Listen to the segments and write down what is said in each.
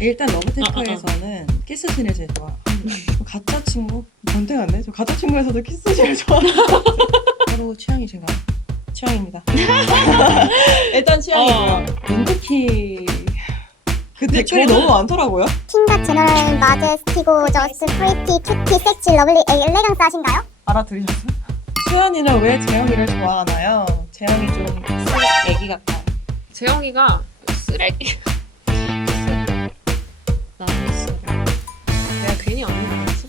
일단 러브테크에서는 키스신을 제일 좋아합니다. 가짜 친구? 변태 같네? 저 가짜 친구에서도 키스신을 좋아해요. 서로 취향이신가요? 취향입니다. 일단 취향이고요. 랜드키 그 댓글이 저는- 너무 많더라고요. 킹갓 제너럴 마제스티고 저스 프리티 큐티 섹시 러블리 엘레강스 하신가요? 알아들으셨어요? 수연이는 왜 재영이를 좋아하나요? 재영이 좀 애기 같아요. 재영이가 쓰레기. 나는 쓰레기. 내가 괜히 안 먹었지?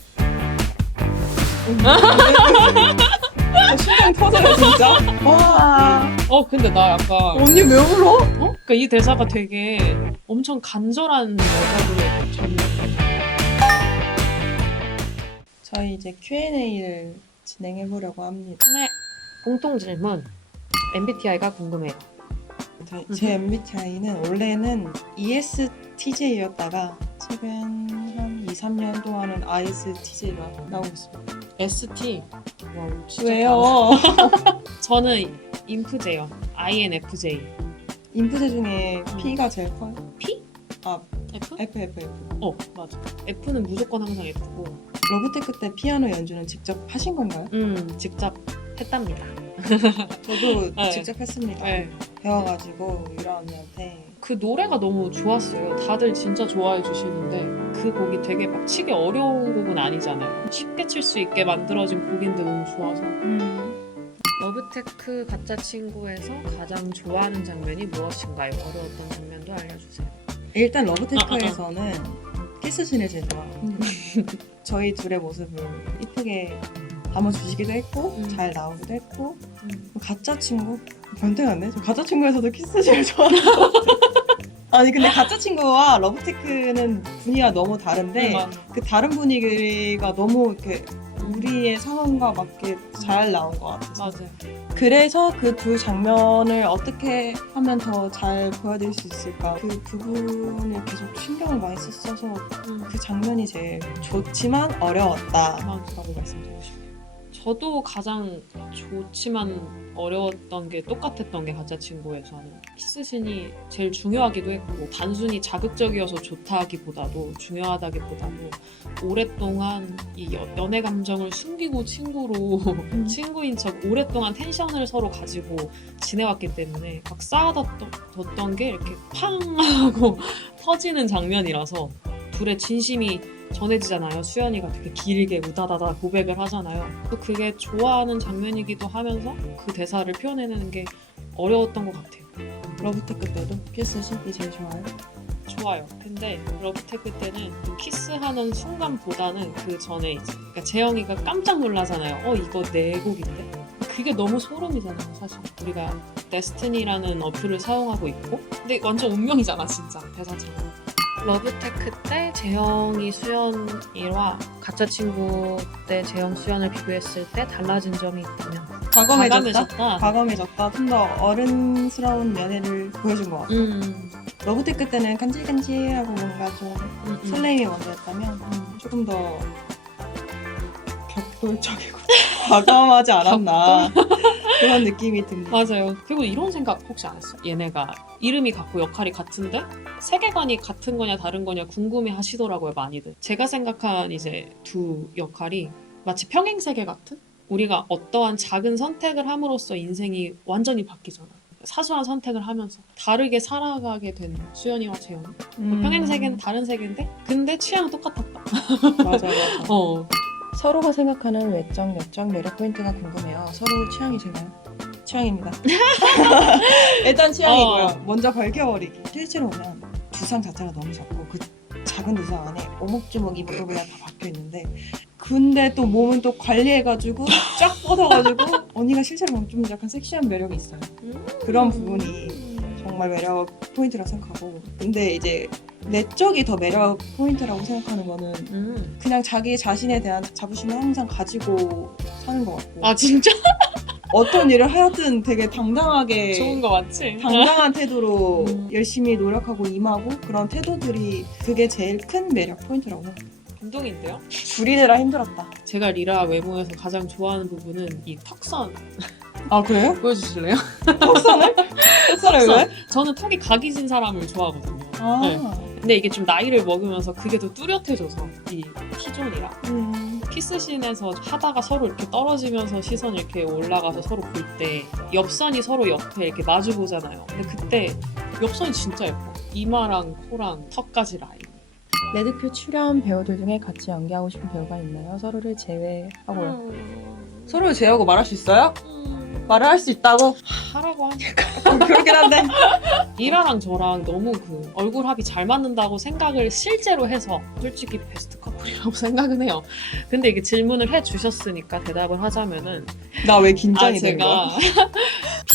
심장 터져요 진짜. 와. 근데 나 약간 언니 왜 울어? 그러니까 이 대사가 되게 엄청 간절한 여자들의 전문. 저희 이제 Q&A를 진행해 보려고 합니다. 네. 공통 질문. MBTI가 궁금해요. 제 MBTI는 원래는 ESTJ였다가 최근 한 2, 3년 동안은 ISTJ가 나오고 있습니다. ST. 와, 진짜 왜요? 저는 인프제요. INFJ. 인프제 중에 P가 제일 커요. P? 아, F? F. 맞아. F는 무조건 항상 F고. 러브테크 때 피아노 연주는 직접 하신 건가요? 직접 했답니다. 저도 네. 직접 했습니다. 네. 배워가지고 유라 언니한테 그 노래가 너무 좋았어요. 다들 진짜 좋아해 주시는데 그 곡이 되게 막 치기 어려운 곡은 아니잖아요. 쉽게 칠 수 있게 만들어진 곡인데 너무 좋아서. 러브테크 가짜 친구에서 가장 좋아하는 장면이 무엇인가요? 어려웠던 장면도 알려주세요. 일단 러브테크에서는 키스신을 제일 좋아합니다. 저희 둘의 모습을 이쁘게 담아주시기도 했고 잘 나오기도 했고 가짜 친구? 변태 같네? 저 가짜 친구에서도 키스신을 좋아하는 것 같아요. 아니 근데 가짜 친구와 러브테크는 분위기가 너무 다른데 그 다른 분위기가 너무 이렇게 우리의 상황과 맞게 잘 나온 것 같아요. 맞아요. 그래서 그 두 장면을 어떻게 하면 더 잘 보여드릴 수 있을까 그 부분을 계속 신경을 많이 썼어서 그 장면이 제일 좋지만 어려웠다라고 말씀드리고 싶어요. 저도 가장 좋지만 어려웠던 게 똑같았던 게 가짜 친구에서는 키스신이 제일 중요하기도 했고 단순히 자극적이어서 좋다기보다도 중요하다기보다도 오랫동안 이 연애 감정을 숨기고 친구로 친구인 척 오랫동안 텐션을 서로 가지고 지내왔기 때문에 막 쌓아뒀던 게 이렇게 팡 하고 터지는 장면이라서 둘의 진심이 전해지잖아요. 수연이가 되게 길게 우다다다 고백을 하잖아요. 또 그게 좋아하는 장면이기도 하면서 그 대사를 표현해내는 게 어려웠던 것 같아요. 러브테크 때도 키스신이 제일 좋아요. 좋아요. 근데 러브테크 때는 그 키스하는 순간보다는 그 전에 이제 그러니까 재영이가 깜짝 놀라잖아요. 이거 내 곡인데? 그게 너무 소름이잖아요. 사실 우리가 데스티니라는 어플을 사용하고 있고 근데 완전 운명이잖아 진짜 대사처럼. 러브테크 때 재영이 수연이와 가짜 친구 때 재영 수연을 비교했을 때 달라진 점이 있다면 과감해졌다. 과감해졌다. 좀 더 어른스러운 연애를 보여준 것 같아요. 러브테크 때는 간질간질하고 뭔가 좀 설레임이 먼저였다면 조금 더 격돌적이고 과감하지 않았나 그런 느낌이 듭니다. 맞아요. 그리고 이런 생각 혹시 안 했어요? 얘네가 이름이 같고 역할이 같은데 세계관이 같은 거냐 다른 거냐 궁금해 하시더라고요, 많이들. 제가 생각한 이제 두 역할이 마치 평행 세계 같은? 우리가 어떠한 작은 선택을 함으로써 인생이 완전히 바뀌잖아요. 사소한 선택을 하면서 다르게 살아가게 된 수연이와 재영. 평행 세계는 다른 세계인데 근데 취향은 똑같았다. 맞아. 서로가 생각하는 외적, 내적 매력 포인트가 궁금해요. 서로 취향이신가요? 취향입니다. 일단 취향이고요. 먼저 밝혀버리기. 실제로 보면 두상 자체가 너무 작고 그 작은 두상 안에 오목조목 이불이랑 다 박혀 있는데 근데 또 몸은 또 관리해가지고 쫙 뻗어가지고 언니가 실제로 보면 좀 약간 섹시한 매력이 있어요. 그런 부분이 정말 매력 포인트라 생각하고 근데 이제 내적이 더 매력 포인트라고 생각하는 거는 그냥 자기 자신에 대한 자부심을 항상 가지고 사는 것 같고 아 진짜? 어떤 일을 하여튼 되게 당당하게 좋은 거 맞지? 당당한 태도로 열심히 노력하고 임하고 그런 태도들이 그게 제일 큰 매력 포인트라고 생각해요. 감동인데요? 줄이느라 힘들었다. 제가 리라 외모에서 가장 좋아하는 부분은 이 턱선. 아 그래요? 보여주실래요? 턱선을? 턱선을 왜? 저는 턱이 각이진 사람을 좋아하거든요. 아 네. 근데 이게 좀 나이를 먹으면서 그게 더 뚜렷해져서 이 T존이랑 키스씬에서 하다가 서로 이렇게 떨어지면서 시선이 이렇게 올라가서 서로 볼 때 옆선이 서로 옆에 이렇게 마주 보잖아요. 근데 그때 옆선이 진짜 예뻐. 이마랑 코랑 턱까지 라인. 레드표 출연 배우들 중에 같이 연기하고 싶은 배우가 있나요? 서로를 제외하고요. 서로를 제외하고 말할 수 있어요? 말을 할 수 있다고? 하라고 하니까. 그렇긴 한데. 이라랑 저랑 너무 그 얼굴 합이 잘 맞는다고 생각을 실제로 해서 솔직히 베스트 커플이라고 생각은 해요. 근데 이게 질문을 해주셨으니까 대답을 하자면은 나 왜 긴장이 된 거야? 제가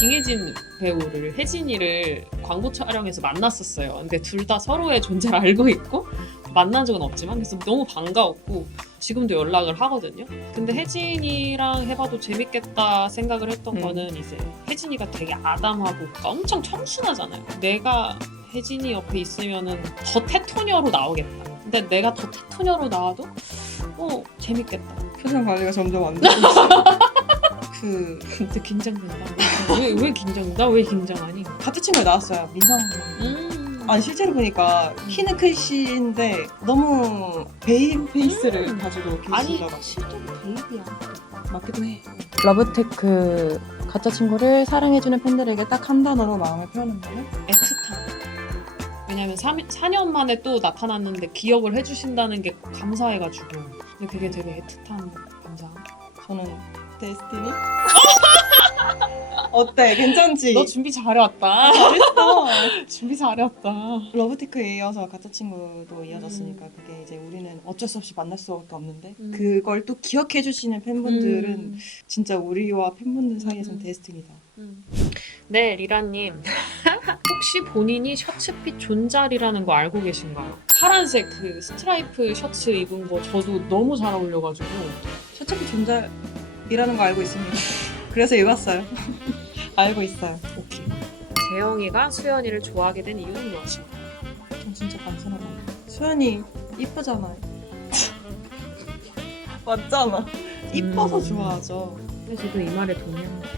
빙혜진 배우를 혜진이를 광고 촬영에서 만났었어요. 근데 둘 다 서로의 존재를 알고 있고 만난 적은 없지만 그래서 너무 반가웠고 지금도 연락을 하거든요. 근데 혜진이랑 해봐도 재밌겠다 생각을 했던 거는 이제 혜진이가 되게 아담하고 엄청 청순하잖아요. 내가 혜진이 옆에 있으면은 더 테토녀로 나오겠다. 근데 내가 더 테토녀로 나와도 재밌겠다. 표정 관리가 점점 안 되고 있어. 근데 긴장된다. 왜 긴장? 나 왜 긴장하니? 같은 친구에 나왔어요. 민성. 아니 실제로 보니까 키는 크신데 너무 베이비 페이스를 가지고 아니 계시더라고. 실제로 베이비야. 맞기도 해. 러브테크 가짜 친구를 사랑해주는 팬들에게 딱 한 단어로 마음을 표현한다면? 애틋함. 왜냐면 4년 만에 또 나타났는데 기억을 해주신다는 게 감사해가지고. 근데 그게 되게 애틋한 감사. 저는 데스티니? 어때? 괜찮지? 너 준비 잘해왔다. 잘했어. 준비 잘해왔다. 러브테크에 이어서 가짜 친구도 이어졌으니까 그게 이제 우리는 어쩔 수 없이 만날 수밖에 없는데 음. 그걸 또 기억해 주시는 팬분들은 진짜 우리와 팬분들 사이에선 데스티니다. 네, 리라님. 혹시 본인이 셔츠핏 존잘이라는 거 알고 계신가요? 파란색 그 스트라이프 셔츠 입은 거 저도 너무 잘 어울려가지고 셔츠핏 존잘이라는 거 알고 있습니다. 그래서 입었어요. 알고 있어요. 오케이. 재영이가 수연이를 좋아하게 된 이유는 무엇인가요? 전 진짜 단순하다. 수연이 이쁘잖아요. 맞잖아. 이뻐서 좋아하죠. 근데 저도 이 말에 동의합니다.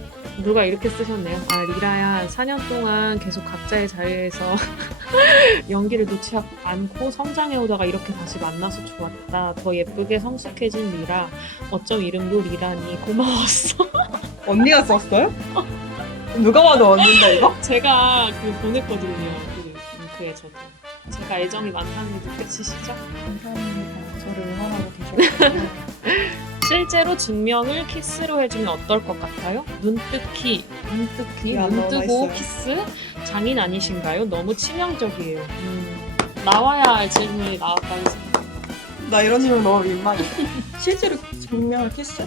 누가 이렇게 쓰셨네요. 리라야 4년 동안 계속 각자의 자리에서 연기를 놓지 않고 성장해오다가 이렇게 다시 만나서 좋았다. 더 예쁘게 성숙해진 리라. 어쩜 이름도 리라니. 고마웠어. 언니가 썼어요? 누가 봐도 언니인가 이거? 제가 보냈거든요. 링크에 저도. 제가 애정이 많다는 게 느껴지시죠? 감사합니다. 저를 응원하고 계셔서. 실제로 증명을 키스로 해주면 어떨 것 같아요? 눈뜨기, 야, 눈 너무 뜨고 맛있어요. 키스? 장인 아니신가요? 너무 치명적이에요. 나와야 할 질문이 나왔다는 생각. 나 이런 질문 너무 민망해. 실제로 증명을 키스?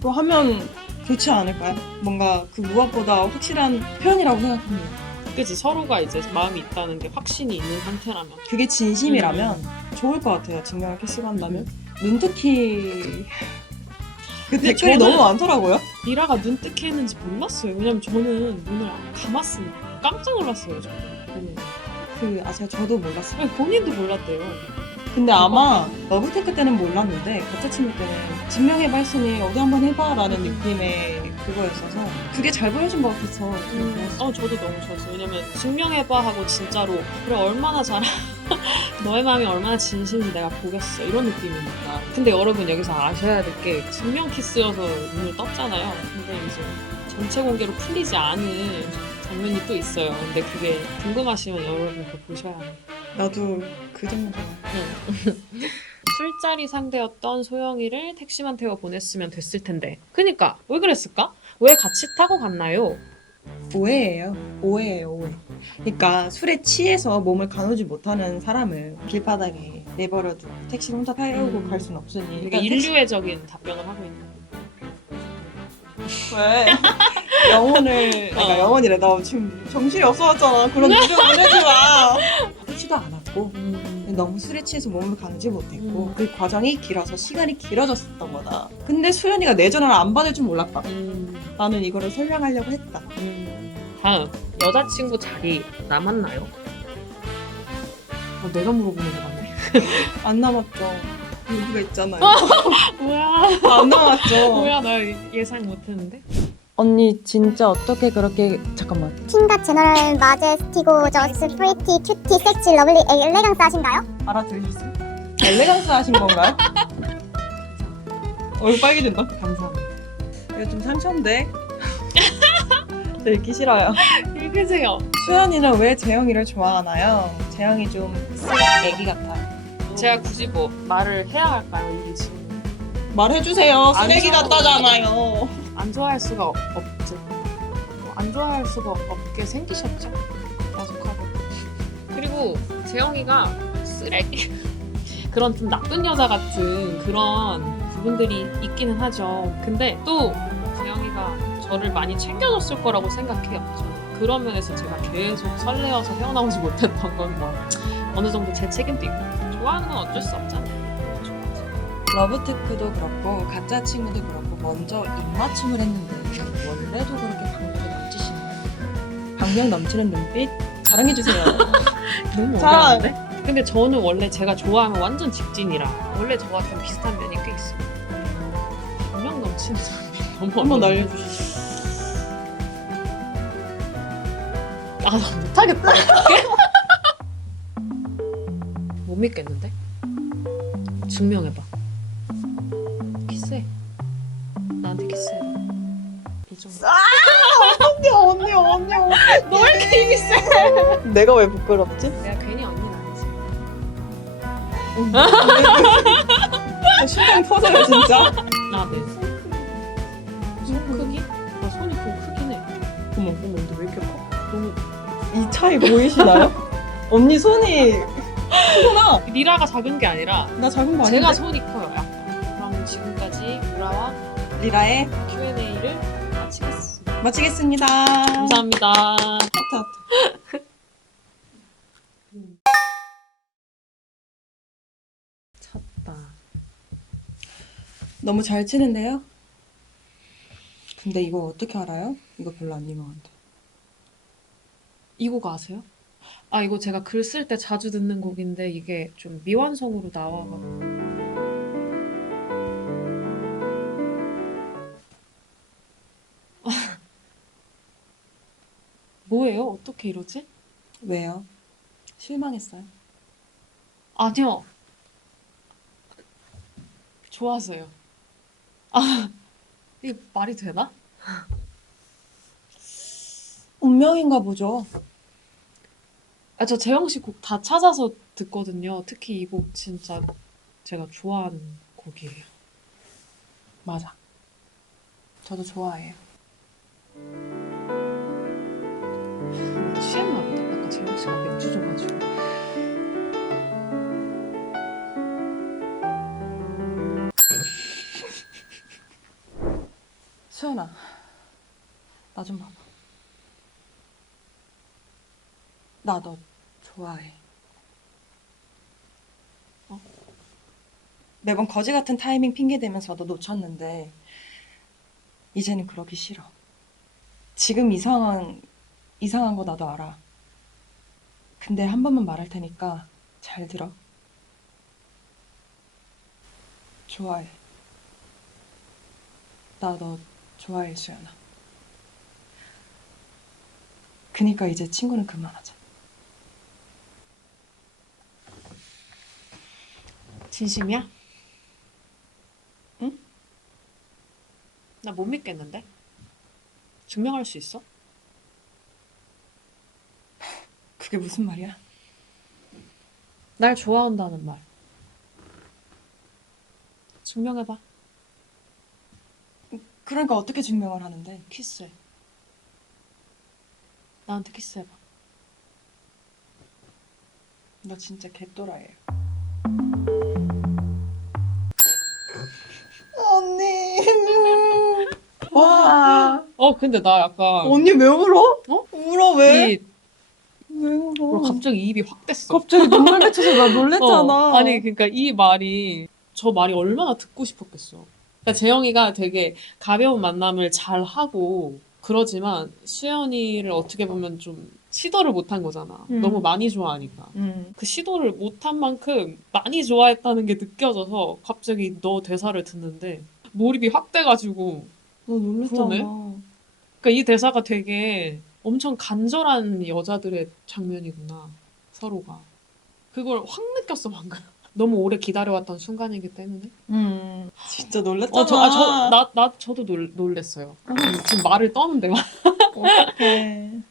또 하면 좋지 않을까요? 뭔가 그 무엇보다 확실한 표현이라고 생각합니다. 그치, 서로가 이제 마음이 있다는 게 확신이 있는 상태라면. 그게 진심이라면 좋을 것 같아요. 증명을 키스로 한다면. 눈특히 그 댓글이 저는- 너무 많더라고요. 리라가 눈뜨기 했는지 몰랐어요. 왜냐면 저는 눈을 감았으니까. 깜짝 놀랐어요, 저는. 저도 몰랐어요. 아니, 본인도 몰랐대요. 근데 아마 러브테크 때는 몰랐는데 가짜 친구 때는 증명해봐 했으니 어디 한번 해봐라는 느낌의 그거였어서 그게 잘 보여준 것 같아서 좀 좋았어요. 저도 너무 좋았어요. 왜냐면 증명해봐 하고 진짜로 그래 얼마나 잘 너의 마음이 얼마나 진심인지 내가 보겠어 이런 느낌이니까. 근데 여러분 여기서 아셔야 될 게 증명 키스여서 눈을 떴잖아요. 근데 이제 전체 공개로 풀리지 않은 장면이 또 있어요. 근데 그게 궁금하시면 여러분 그거 보셔야 해요. 나도 그 정도 좋아해. 술자리 상대였던 소영이를 택시만 태워 보냈으면 됐을 텐데. 그니까 왜 그랬을까? 왜 같이 타고 갔나요? 오해예요. 오해예요, 오해. 그러니까 술에 취해서 몸을 가누지 못하는 사람을 길바닥에 내버려두고 택시를 혼자 태우고 갈 수는 없으니. 그러니까 인류애적인 답변을 하고 있는. 왜? 영혼을 내가 영혼이래. 나 지금 정신이 없어졌잖아. 그런 눈을 보내지 마. 택시도 안 왔고 너무 술에 취해서 몸을 가누지 못했고 그 과정이 길어서 시간이 길어졌었던 거다. 근데 수연이가 내 전화를 안 받을 줄 몰랐다. 나는 이거를 설명하려고 했다. 다음 여자친구 자리 남았나요? 내가 물어보는 거 같네. 안 남았죠. 여기가 있잖아요. 뭐야? 안 남았죠. 뭐야 나 예상 못했는데. 언니 진짜 어떻게 그렇게 잠깐만. 킹갓 제너럴 마제스티고 저스 프리티 큐티 섹시 러블리 엘레강스 하신가요? 알아들으셨어요? 엘레강스 하신 건가요? 얼굴 빨개진다. 감사합니다. 이거 좀 상처인데. 저 읽기 싫어요. 읽으세요. 수연이는 왜 재영이를 좋아하나요? 재영이 좀 애기 같아요. 제가 굳이 뭐 말을 해야 할까요? 이게 지금 말해주세요. 안 쓰레기 좋아하고. 같다잖아요. 안 좋아할 수가 없죠. 안 좋아할 수가 없게 생기셨죠. 야속하고. 그리고 재영이가 쓰레기 그런 좀 나쁜 여자 같은 그런 부분들이 있기는 하죠. 근데 또 재영이가 저를 많이 챙겨줬을 거라고 생각해요. 저는. 그런 면에서 제가 계속 설레어서 헤어나오지 못했던 건 뭐 어느 정도 제 책임도 있고 좋아하는 건 어쩔 수 없잖아요. 좋아하지. 러브테크도 그렇고 가짜 친구도 그렇고 먼저 입맞춤을 했는데 원래도 그렇게 방력이 넘치시나요? 방력 넘치는 눈빛 자랑해주세요. 너무 자. 어려운데? 근데 저는 원래 제가 좋아하면 완전 직진이라 원래 저와 좀 비슷한 면이 꽤 있어요. 감명 넘치는 사람이 너무 한번 어려워. 날려주시죠. 아, 나 못하겠다. 못 믿겠는데? 증명해봐. 키스해. 나한테 키스해봐. 이 정도. 언니 너 왜 이렇게 힘이 세? 내가 왜 부끄럽지? 내가 괜히 언니는 아니지. 심장 터져요 진짜. 아, 네. 손 크기? 나 손이 좀 크긴 해. 어머, 어머, 근데 왜 이렇게 커? 너무 이 차이 보이시나요? 언니 손이 크구나. 리라가 작은 게 아니라 나 작은 거 아닌데? 제가 손이 커요, 약간. 그럼 지금까지 유라와 리라의 Q&A를 마치겠습니다. 마치겠습니다. 감사합니다. 하트. 찼다. 너무 잘 치는데요? 근데 이거 어떻게 알아요? 이거 별로 안 유명한데. 이 곡 아세요? 아, 이거 제가 글 쓸 때 자주 듣는 곡인데 이게 좀 미완성으로 나와가지고. 뭐예요? 어떻게 이러지? 왜요? 실망했어요? 아니요. 좋아서요. 아, 이게 말이 되나? 운명인가 보죠. 아, 저 재영 씨 곡 다 찾아서 듣거든요. 특히 이 곡 진짜 제가 좋아하는 곡이에요. 맞아. 저도 좋아해요. 취했나 보다. 아까 재영 씨가 맥주 줘가지고. 수연아, 나 좀 봐봐. 나 너 좋아해. 어? 매번 거지 같은 타이밍 핑계 대면서 너 놓쳤는데 이제는 그러기 싫어. 지금 이상한 거 나도 알아. 근데 한 번만 말할 테니까 잘 들어. 좋아해. 나 너 좋아해, 수연아. 그니까 이제 친구는 그만하자. 진심이야? 응? 나 못 믿겠는데? 증명할 수 있어? 그게 무슨 말이야? 날 좋아한다는 말. 증명해봐. 그러니까 어떻게 증명을 하는데? 키스해. 나한테 키스해봐. 너 진짜 개또라이야. 언니. 와. 근데 나 약간 언니 왜 울어? 어? 울어 왜? 이 왜 울어? 갑자기 입이 확 됐어. 갑자기 눈물 맺혀서 나 놀랬잖아. 아니 그러니까 이 말이 저 말이 얼마나 듣고 싶었겠어. 그러니까 재영이가 되게 가벼운 만남을 잘 하고 그러지만 수연이를 어떻게 보면 좀 시도를 못한 거잖아. 너무 많이 좋아하니까. 그 시도를 못한 만큼 많이 좋아했다는 게 느껴져서 갑자기 너 대사를 듣는데 몰입이 확 돼가지고 너 놀랬잖아. 그러네. 그러니까 이 대사가 되게 엄청 간절한 여자들의 장면이구나. 서로가. 그걸 확 느꼈어 방금. 너무 오래 기다려왔던 순간이기 때문에. 진짜 놀랐잖아. 저도 놀랬어요. 지금 말을 떠는데 막. 어떡해.